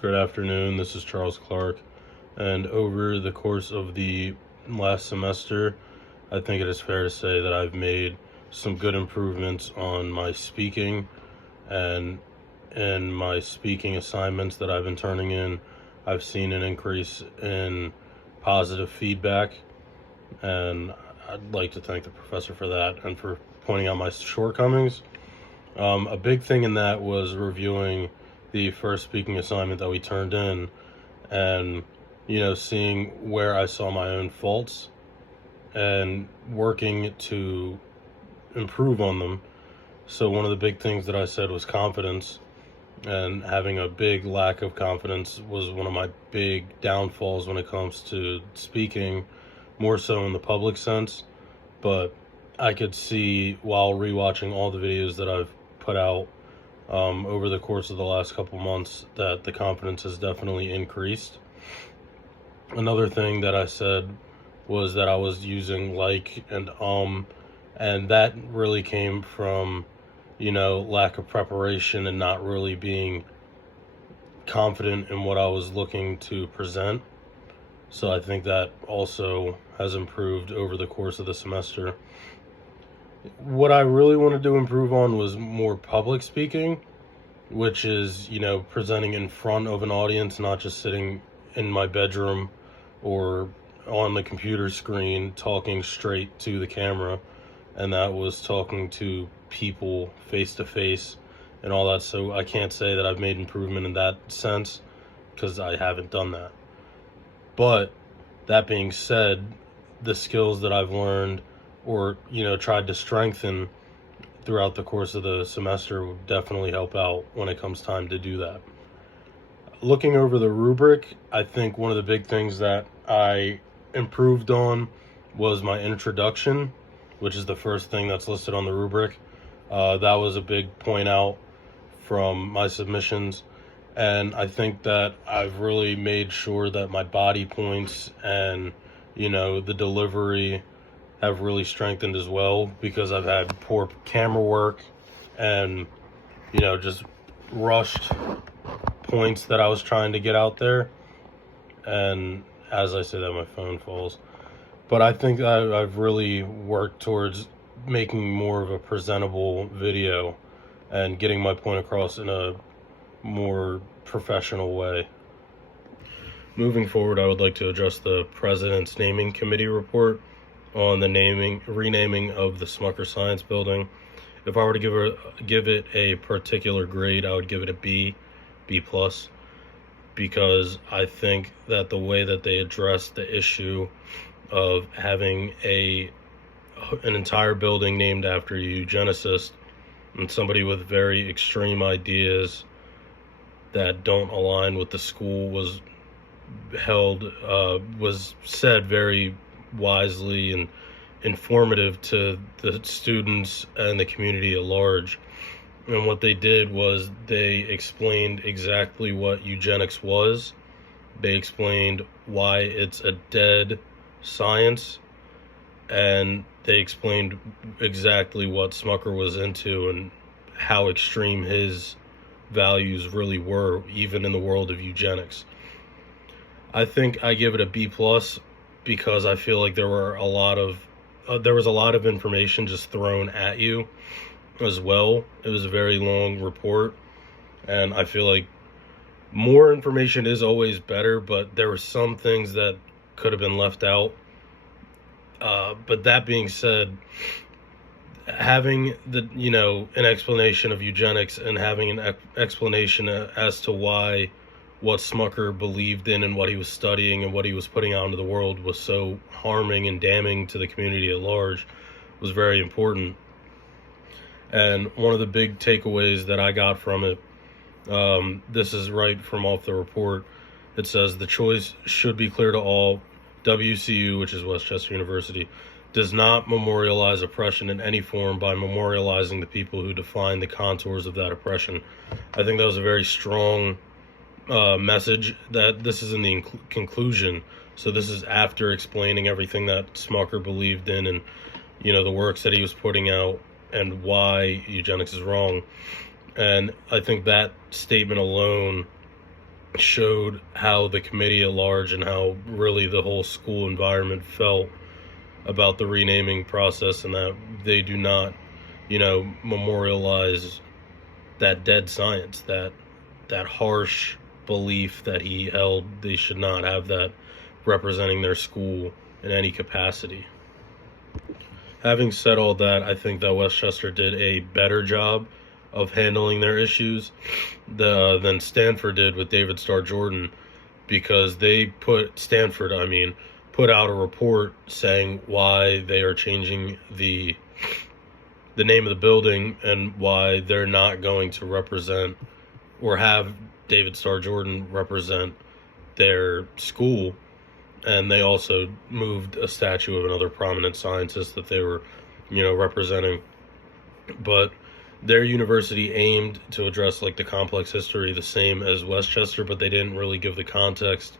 Good afternoon, this is Charles Clark, and over the course of the last semester, I think it is fair to say that I've made some good improvements on my speaking, and in my speaking assignments that I've been turning in, I've seen an increase in positive feedback, and I'd like to thank the professor for that and for pointing out my shortcomings. A big thing in that was reviewing the first speaking assignment that we turned in and, seeing where I saw my own faults and working to improve on them. So one of the big things that I said was confidence, and having a big lack of confidence was one of my big downfalls when it comes to speaking, more so in the public sense. But I could see while rewatching all the videos that I've put out over the course of the last couple months that the confidence has definitely increased. Another thing that I said was that I was using like and that really came from, lack of preparation and not really being confident in what I was looking to present. So I think that also has improved over the course of the semester. What I really wanted to improve on was more public speaking, which is, presenting in front of an audience, not just sitting in my bedroom or on the computer screen talking straight to the camera. And that was talking to people face to face and all that. So I can't say that I've made improvement in that sense because I haven't done that. But that being said, the skills that I've learned or, tried to strengthen throughout the course of the semester would definitely help out when it comes time to do that. Looking over the rubric, I think one of the big things that I improved on was my introduction, which is the first thing that's listed on the rubric. That was a big point out from my submissions. And I think that I've really made sure that my body points and, the delivery have really strengthened as well, because I've had poor camera work and, just rushed points that I was trying to get out there. And as I say that, my phone falls. But I think I've really worked towards making more of a presentable video and getting my point across in a more professional way. Moving forward, I would like to address the President's Naming Committee report on the renaming of the Smucker Science Building. If I were to give it a particular grade, I would give it a B+, because I think that the way that they addressed the issue of having an entire building named after a eugenicist and somebody with very extreme ideas that don't align with the school was said very wisely and informative to the students and the community at large. And what they did was they explained exactly what eugenics was. They explained why it's a dead science, and they explained exactly what Smucker was into and how extreme his values really were, even in the world of eugenics. I think I give it a B+, because I feel like there was a lot of information just thrown at you as well. It was a very long report, and I feel like more information is always better, but there were some things that could have been left out. But that being said, having an explanation of eugenics and having an explanation as to why what Smucker believed in and what he was studying and what he was putting out into the world was so harming and damning to the community at large was very important. And one of the big takeaways that I got from it, this is right from off the report. It says the choice should be clear to all. WCU, which is West Chester University, does not memorialize oppression in any form by memorializing the people who define the contours of that oppression. I think that was a very strong message. That this is in the conclusion, so this is after explaining everything that Smucker believed in and the works that he was putting out and why eugenics is wrong. And I think that statement alone showed how the committee at large and how really the whole school environment felt about the renaming process, and that they do not, memorialize that dead science, that harsh belief that he held they should not have that representing their school in any capacity. Having said all that, I think that West Chester did a better job of handling their issues than Stanford did with David Starr Jordan, because put out a report saying why they are changing the name of the building and why they're not going to represent or have David Starr Jordan represent their school. And they also moved a statue of another prominent scientist that they were, representing. But their university aimed to address like the complex history the same as West Chester, but they didn't really give the context,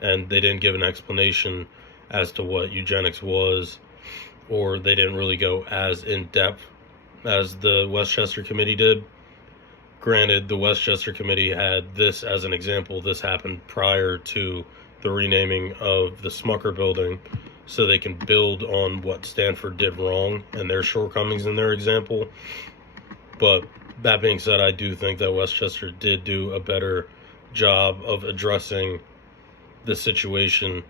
and they didn't give an explanation as to what eugenics was, or they didn't really go as in depth as the West Chester committee did. Granted, the West Chester committee had this as an example. This happened prior to the renaming of the Smucker building, so they can build on what Stanford did wrong and their shortcomings in their example. But that being said, I do think that West Chester did do a better job of addressing the situation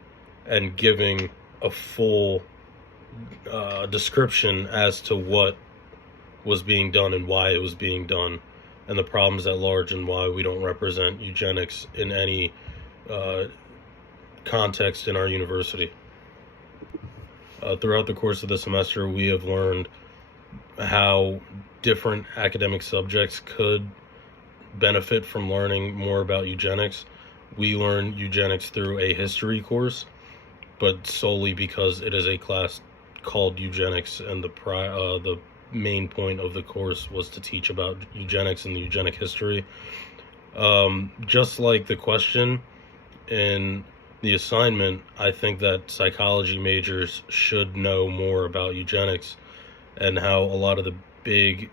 and giving a full description as to what was being done and why it was being done, and the problems at large, and why we don't represent eugenics in any context in our university. Throughout the course of the semester, we have learned how different academic subjects could benefit from learning more about eugenics. We learn eugenics through a history course, but solely because it is a class called eugenics, and the main point of the course was to teach about eugenics and the eugenic history. Just like the question in the assignment, I think that psychology majors should know more about eugenics and how a lot of the big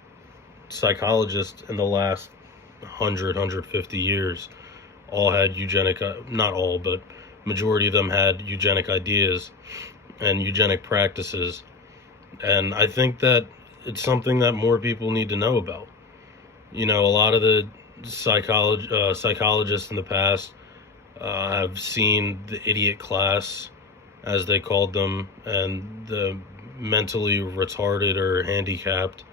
psychologists in the last 150 years all had eugenic, not all, but majority of them had eugenic ideas and eugenic practices. And I think that it's something that more people need to know about. A lot of the psychologists in the past have seen the idiot class, as they called them, and the mentally retarded or handicapped,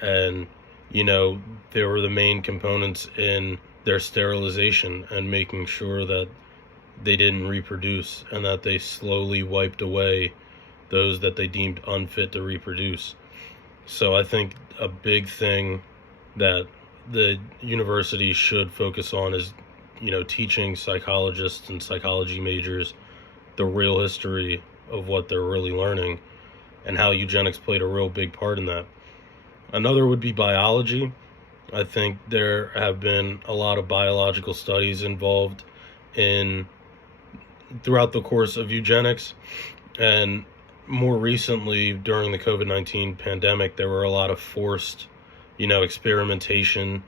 and they were the main components in their sterilization and making sure that they didn't reproduce, and that they slowly wiped away those that they deemed unfit to reproduce. So I think a big thing that the university should focus on is teaching psychologists and psychology majors the real history of what they're really learning, and how eugenics played a real big part in that. Another would be biology. I think there have been a lot of biological studies involved throughout the course of eugenics, and more recently during the COVID-19 pandemic, there were a lot of forced, experimentation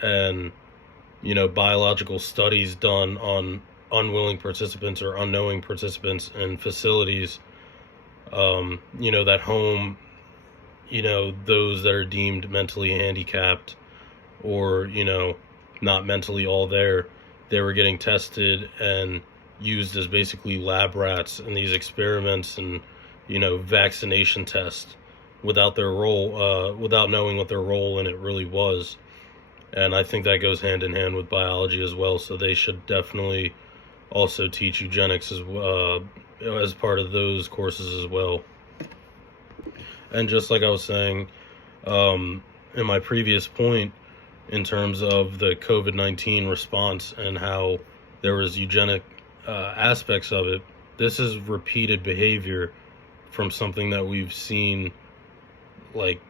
and biological studies done on unwilling participants or unknowing participants in facilities, that home, those that are deemed mentally handicapped or, not mentally all there. They were getting tested and used as basically lab rats in these experiments and, vaccination tests without without knowing what their role in it really was. And I think that goes hand in hand with biology as well. So they should definitely also teach eugenics as part of those courses as well. And just like I was saying in my previous point, in terms of the COVID-19 response and how there was eugenic aspects of it, this is repeated behavior from something that we've seen like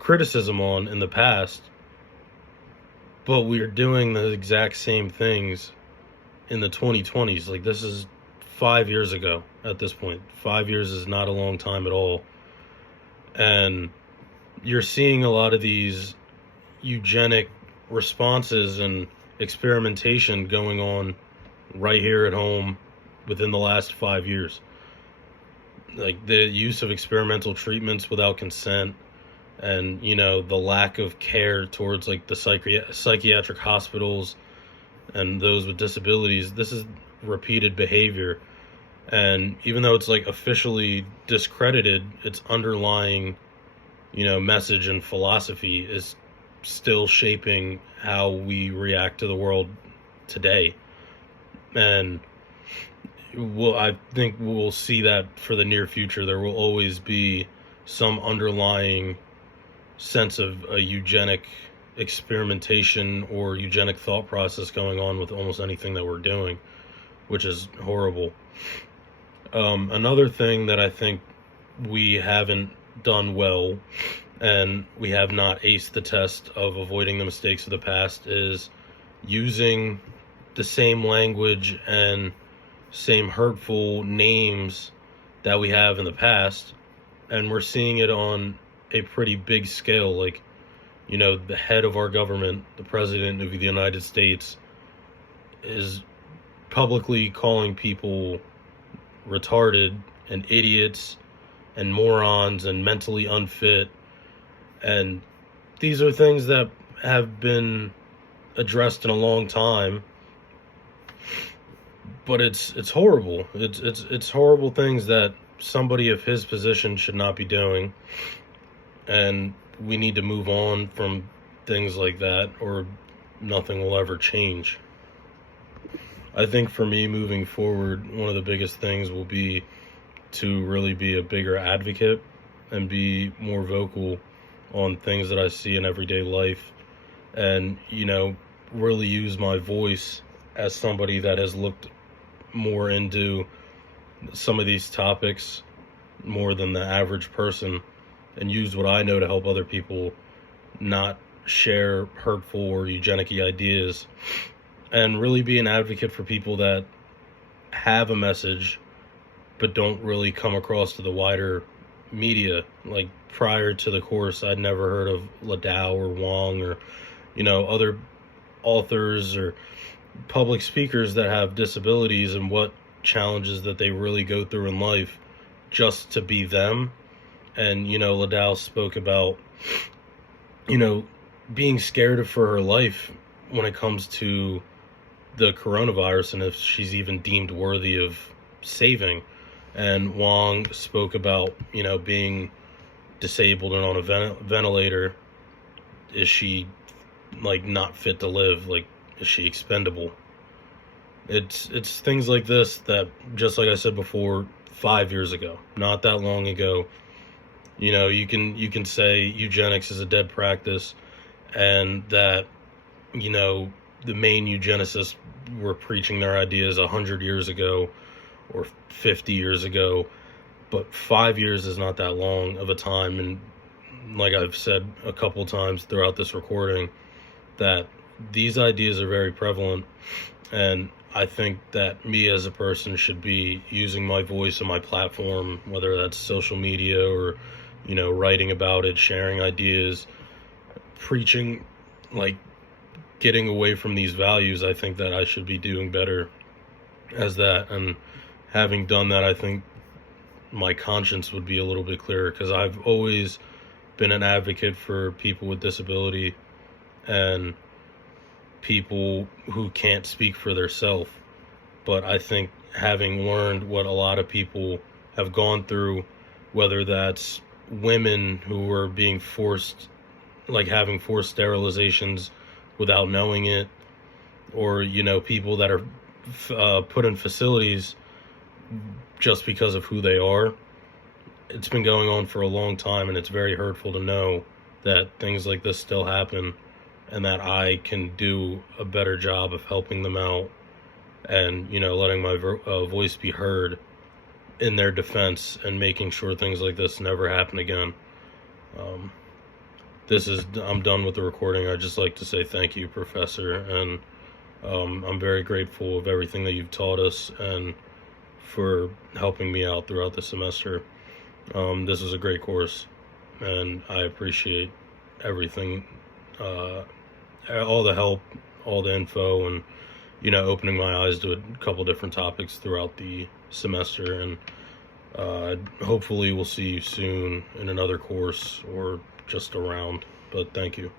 criticism on in the past, but we're doing the exact same things in the 2020s. Like, this is 5 years ago at this point. 5 years is not a long time at all. And you're seeing a lot of these eugenic responses and experimentation going on right here at home within the last 5 years. Like the use of experimental treatments without consent, and the lack of care towards like the psychiatric hospitals and those with disabilities. This is repeated behavior, and even though it's like officially discredited, its underlying message and philosophy is still shaping how we react to the world today. And I think we'll see that for the near future. There will always be some underlying sense of a eugenic experimentation or eugenic thought process going on with almost anything that we're doing, which is horrible. Another thing that I think we haven't done well, and we have not aced the test of avoiding the mistakes of the past, is using the same language and same hurtful names that we have in the past, and we're seeing it on a pretty big scale. Like, the head of our government, the president of the United States, is publicly calling people retarded and idiots and morons and mentally unfit. And these are things that have been addressed in a long time, but it's horrible. It's horrible things that somebody of his position should not be doing, and we need to move on from things like that, or nothing will ever change. I think for me, moving forward, one of the biggest things will be to really be a bigger advocate and be more vocal on things that I see in everyday life, and really use my voice as somebody that has looked more into some of these topics more than the average person, and use what I know to help other people not share hurtful or eugenic ideas, and really be an advocate for people that have a message but don't really come across to the wider media. Like, prior to the course, I'd never heard of Ladau or Wong or other authors or public speakers that have disabilities, and what challenges that they really go through in life just to be them. And Ladau spoke about being scared for her life when it comes to the coronavirus, and if she's even deemed worthy of saving. And Wong spoke about being disabled and on a ventilator. Is she like not fit to live? Like, is she expendable? It's things like this that, just like I said before, 5 years ago, not that long ago, you can say eugenics is a dead practice, and that the main eugenicists were preaching their ideas 100 years ago or 50 years ago, but 5 years is not that long of a time. And like I've said a couple times throughout this recording, that these ideas are very prevalent, and I think that me as a person should be using my voice and my platform, whether that's social media or writing about it, sharing ideas, preaching, like getting away from these values. I think that I should be doing better as that, and having done that, I think my conscience would be a little bit clearer, because I've always been an advocate for people with disability and people who can't speak for themselves. But I think, having learned what a lot of people have gone through, whether that's women who were being forced, like having forced sterilizations without knowing it, or people that are put in facilities just because of who they are. It's been going on for a long time, and it's very hurtful to know that things like this still happen, and that I can do a better job of helping them out, and letting my voice be heard in their defense, and making sure things like this never happen again. I'm done with the recording. I'd just like to say thank you, Professor, and I'm very grateful of everything that you've taught us, and for helping me out throughout the semester. This is a great course, and I appreciate everything, all the help all the info and, opening my eyes to a couple different topics throughout the semester. And hopefully we'll see you soon in another course or just around. But thank you.